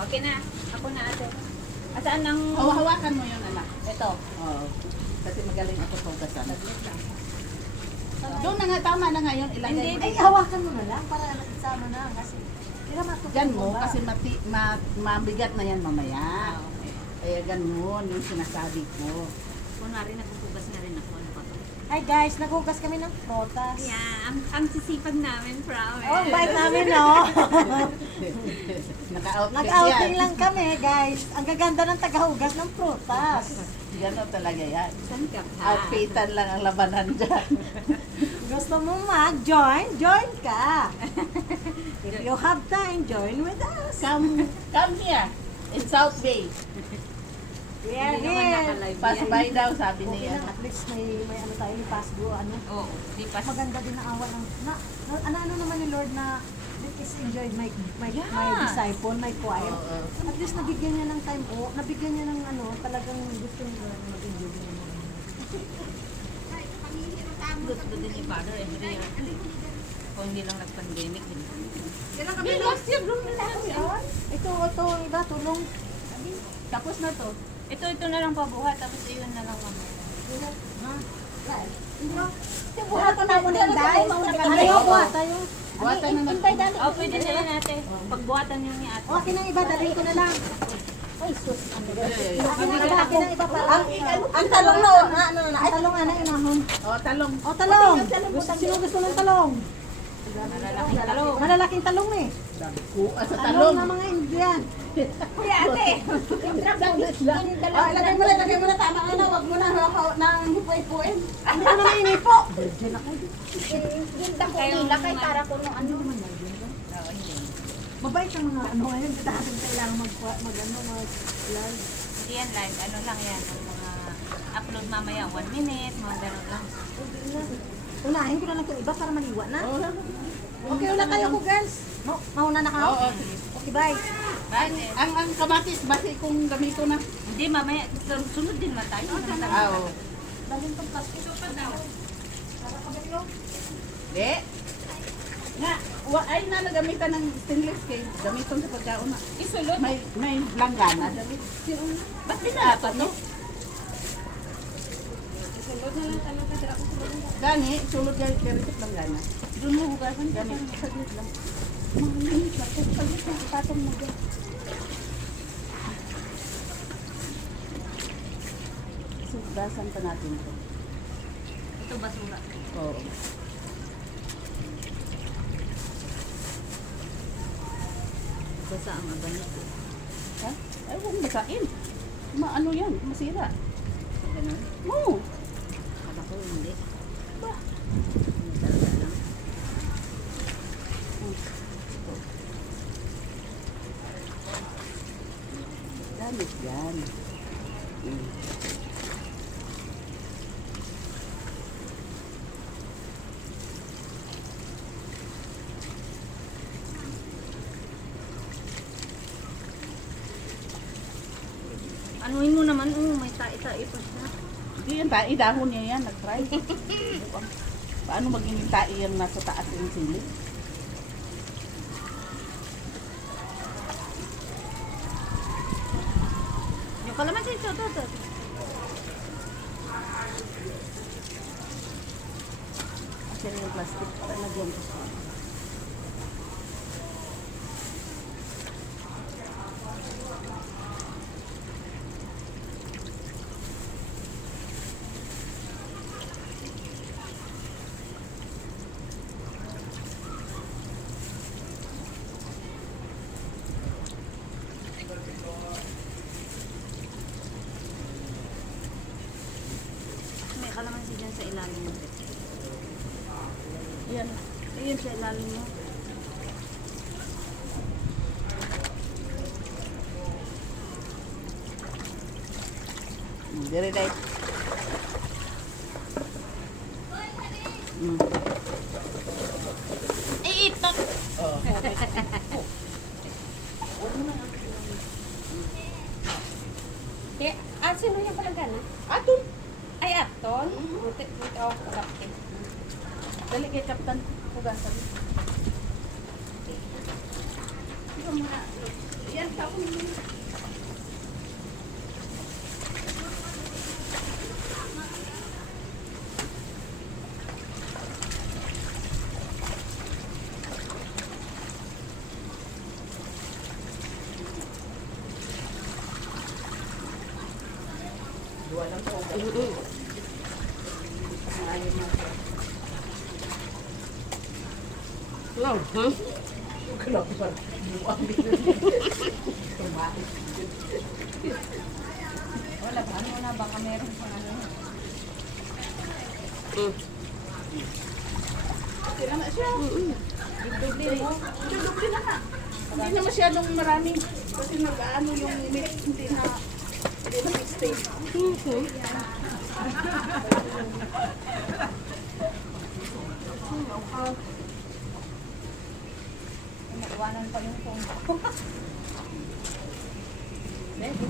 Okay na. Ako na ate. Asaan ang... Hawakan mo yun, anak. Ito. Oo. Kasi magaling ako tugasan. Saglit lang. Doon na nga, tama na nga yun. Ilagay Hindi, mo. Ay, hawakan mo na lang para isama na kasi hindi na Diyan mo, kasi mabigat na yan mamaya. Okay. Kaya ganun yung sinasabi ko. Kunwari nagpupugas na rin ako. Ano pa to? Hi guys, naghugas kami ng protas. Yeah, ang sisipag namin, promise. Oh, ang bait namin, no? Naka-outfit Nag-outing yan. lang kami, guys. Ang gaganda ng tagahugas ng protas. Gano'n talaga yan. Saan ka pa? Outfitan lang ang labanan dyan. Gusto mo mag-join? Join ka. If you have time, join with us. Come here. In South Bay. We are Hindi naman here. naka-live Pass yan. by daw, sabi Okay niya. lang, at least may ano tayo, may Pasgo, ano. Oo, di pa. Maganda din ang awa ng, ano naman ni Lord na let us enjoy my Yeah. disciple, my choir. Oo. At least nabigyan niya ng time, nabigyan niya ng ano, talagang gusto niya mag-enjoy niya. Gusto din ni Father every year. Kung hindi lang nag-pandemic. Kami last year, room na lang. Ito, iba, tulong. Tapos na to. Ito na lang pabuhat, tapos iyon na lang mamaya. Buhatan na mo na dahil. Ano, buhat tayo. Buwatan na Oh, pwede na yan ate. Pagbuhatan yung ni ate. Okay na iba, dalhin ko na lang. Ay, sus. Eh, Akin na iba pala. Ang talong na, Ay, talong ana, inahon. Oh, talong. O, talong. Sino gusto ng talong? Malalaking talong. Malalaking talong eh. Sa Talong talong. na mga Indian. Kuya ate! lagay mo na tama na, wag mo na nang hipo-hipuin. Hindi ko naman inipo. Lakay para ko nung ano. Mabait ang mga ano ngayon. Dahil kailangan mag-live. Hindi yan live, ano lang yan. Ang mga upload mamaya, 1 minute, mga gano'n lang. Unahin ko na lang itong iba para maliwa na. Okay, wala kayo ko, girls. Mauna na ka? Oo. Okay, bye. Bakit? Ang kamatis, basi kung gamito na. Hindi, mamaya, sunod din man tayo. Oo. Daling pang plastic. Di. Nga, ay na nagamitan ng stainless case. Gamiton sa pagkaon na. Isulod. May langgana. Ba't dinata to? Isulod na lang talaga. Dira ko sulod. Gani, sulod gani kaya sa langgana. Doon mo hugasan ka. Gani, saglit lang. Mahangin siya. Saglit lang, patong mo dyan. Sudasan pa natin to. Ito basura. Oo. Basa ang abanit. Ha? Ay, huwag basain. Ano yan? Masira. Ganun. Oo. Kala ko hindi. Ba? Ano talaga lang. Gamit yan. Anuhin mo naman, may tai-tai pa siya. Hindi yan, dahon niya yan. Nag-try. Paano maging tae yung nasa taas yung sili? Yung kalamansi, ito. Kasi yung plastic, lagyan ko siya. May kalamansi dyan sa ilalim mo. Yan. Ayun sa ilalim mo. Dire day. Ito! Oh. Sino yung palagana? Aton. Ay, aton. Buti ako kapatid. Dali kay Kapitan. Hugasan. Yan Walang soda. Wow, ha? Kalapan. Buwang Wala ba? Ano na? Baka meron pang ano. Okay na nga siya. Dubli mo. Dubli na nga. Hindi na masyadong marami. Kasi nag-ano yung meat, hindi na stay. Okay. Nakuwanan pa yung phone ko.